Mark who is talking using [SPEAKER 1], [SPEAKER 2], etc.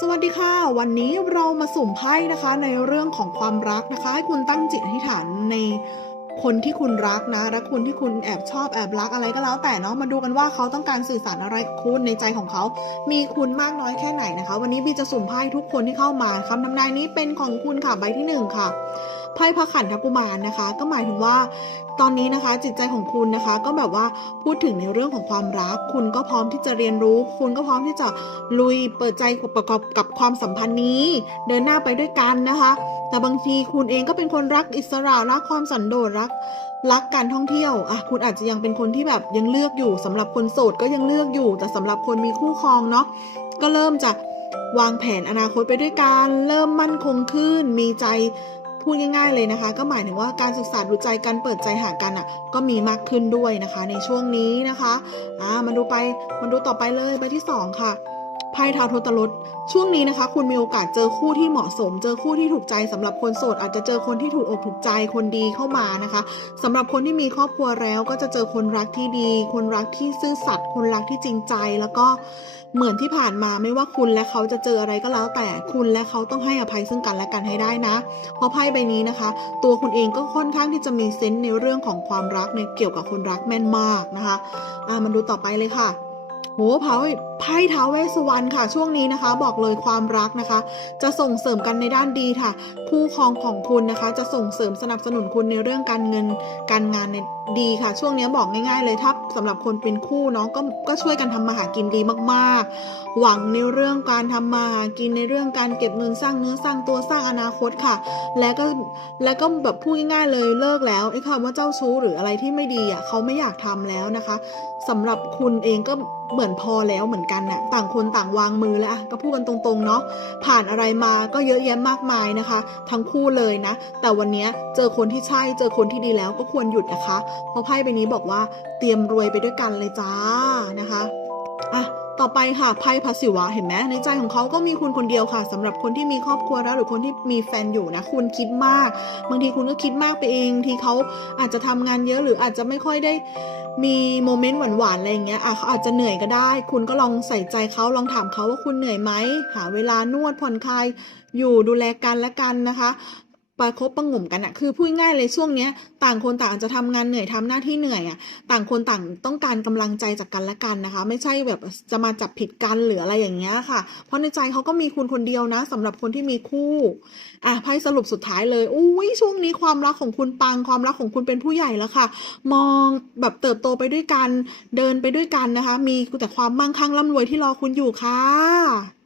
[SPEAKER 1] สวัสดีค่ะ วันนี้เรามาสุ่มไพ่นะคะในเรื่องของความรักนะคะ ให้คุณตั้งจิตอธิษฐานในคนที่คุณรักนะและคุณที่คุณแอบชอบแอบรักอะไรก็แล้วแต่เนาะมาดูกันว่าเขาต้องการสื่อสารอะไรกับคุณในใจของเขา มีคุณมากน้อยแค่ไหนนะคะ วันนี้บีจะสุ่มไพ่ทุกคนที่เข้ามาคำทำนายนี้เป็นของคุณค่ะใบที่หนึ่งค่ะ ไพ่พระขันธกุมารนะคะ ก็หมายถึงว่าตอนนี้นะคะ จิตใจของคุณนะคะ ก็แบบว่าพูดถึงในเรื่องของความรัก คุณก็พร้อมที่จะเรียนรู้ คุณก็พร้อมที่จะลุยเปิดใจประกอบกับความสัมพันธ์นี้ เดินหน้าไปด้วยกันนะคะ แต่บางทีคุณเองก็เป็นคนรักอิสระรักความสันโดษรักรักการท่องเที่ยวอะคุณอาจจะยังเป็นคนที่แบบยังเลือกอยู่สำหรับคนโสดก็ยังเลือกอยู่ แต่สำหรับคนมีคู่ครองเนาะก็เริ่มจะวางแผนอนาคตไปด้วยกัน เริ่มมั่นคงขึ้น มีใจ พูดง่าย ๆเลยนะคะ ก็หมายถึงว่าการศึกษาดูใจกันเปิดใจหากันอะก็มีมากขึ้นด้วยนะคะ ในช่วงนี้นะคะอ่ามาดูไปมาดูต่อไปเลยใบที่สองค่ะ ไพ่ทาวโทตรสช่วงนี้นะคะ คุณมีโอกาสเจอคู่ที่เหมาะสม เจอคู่ที่ถูกใจสำหรับคนโสด อาจจะเจอคนที่ถูกอกถูกใจคนดีเข้ามานะคะสำหรับคนที่มีครอบครัวแล้วก็จะเจอคนรักที่ดี คนรักที่ซื่อสัตย์คนรักที่จริงใจแล้วก็เหมือนที่ผ่านมาไม่ว่าคุณและเขาจะเจออะไรก็แล้ว แต่คุณและเขาต้องให้อภัยซึ่งกันและกันให้ได้นะ เพราะไพ่ใบนี้นะคะ ตัวคุณเองก็ค่อนข้างที่จะมีเซนส์ในเรื่องของความรักในเกี่ยวกับคนรักแม่นมากนะคะอ่ามันดูต่อไปเลยค่ะ โหเผาไพ่ท้าวเวสสวรรณค่ะ ช่วงนี้นะคะ บอกเลยความรักนะคะ จะส่งเสริมกันในด้านดีค่ะ คู่ครองของคุณนะคะ จะส่งเสริมสนับสนุนคุณในเรื่องการเงินการงานในดีค่ะ ช่วงนี้บอกง่าย ๆ เลยถ้าสำหรับคนเป็นคู่เนาะก็ก็ช่วยกันทำมาหากินดีมากๆ หวังในเรื่องการทำมาหากินในเรื่องการเก็บเงินสร้างเนื้อสร้างตัวสร้างอนาคตค่ะ แล้วก็แล้วก็แบบพูดง่ายๆเลยเลิกแล้วไอ้คำว่าเจ้าชู้หรืออะไรที่ไม่ดีอะเขาไม่อยากทำแล้วนะคะสำหรับคุณเองก็เหมือนพอแล้วเหมือนกันน่ะต่างคนต่างวางมือแล้วก็พูดกันตรงๆเนาะผ่านอะไรมาก็เยอะแยะมากมายนะคะ ทั้งคู่เลยนะ แต่วันนี้เจอคนที่ใช่เจอคนที่ดีแล้วก็ควรหยุดนะคะ เพราะไพ่ใบนี้บอกว่าเตรียมรวยไปด้วยกันเลยจ้านะคะอะ ต่อไปค่ะไพ่พระศิวะเห็นไหมในใจของเขาก็มีคุณคนเดียวค่ะสำหรับคนที่มีครอบครัวแล้วหรือคนที่มีแฟนอยู่นะคุณคิดมาก บางทีคุณก็คิดมากไปเองที่เขาอาจจะทำงานเยอะหรืออาจจะไม่ค่อยได้มีโมเมนต์หวานๆอะไรอย่างเงี้ยอะเขาอาจจะเหนื่อยก็ได้ คุณก็ลองใส่ใจเขาลองถามเขาว่าคุณเหนื่อยไหมหาเวลานวดผ่อนคลายอยู่ดูแลกันและกันนะคะ ประคบประงมกันอะคือพูดง่ายเลยช่วงเนี้ย ต่างคนต่างจะทำงานเหนื่อยทำหน้าที่เหนื่อยอะต่างคนต่างต้องการกำลังใจจากกันและกันนะคะ ไม่ใช่แบบจะมาจับผิดกันหรืออะไรอย่างเงี้ยค่ะ เพราะในใจเขาก็มีคุณคนเดียวนะสำหรับคนที่มีคู่อะไพ่สรุปสุดท้ายเลยอุ้ยช่วงนี้ความรักของคุณปังความรักของคุณเป็นผู้ใหญ่แล้วค่ะ มองแบบเติบโตไปด้วยกัน เดินไปด้วยกันนะคะ มีแต่ความมั่งคั่งร่ำรวยที่รอคุณอยู่ค่ะ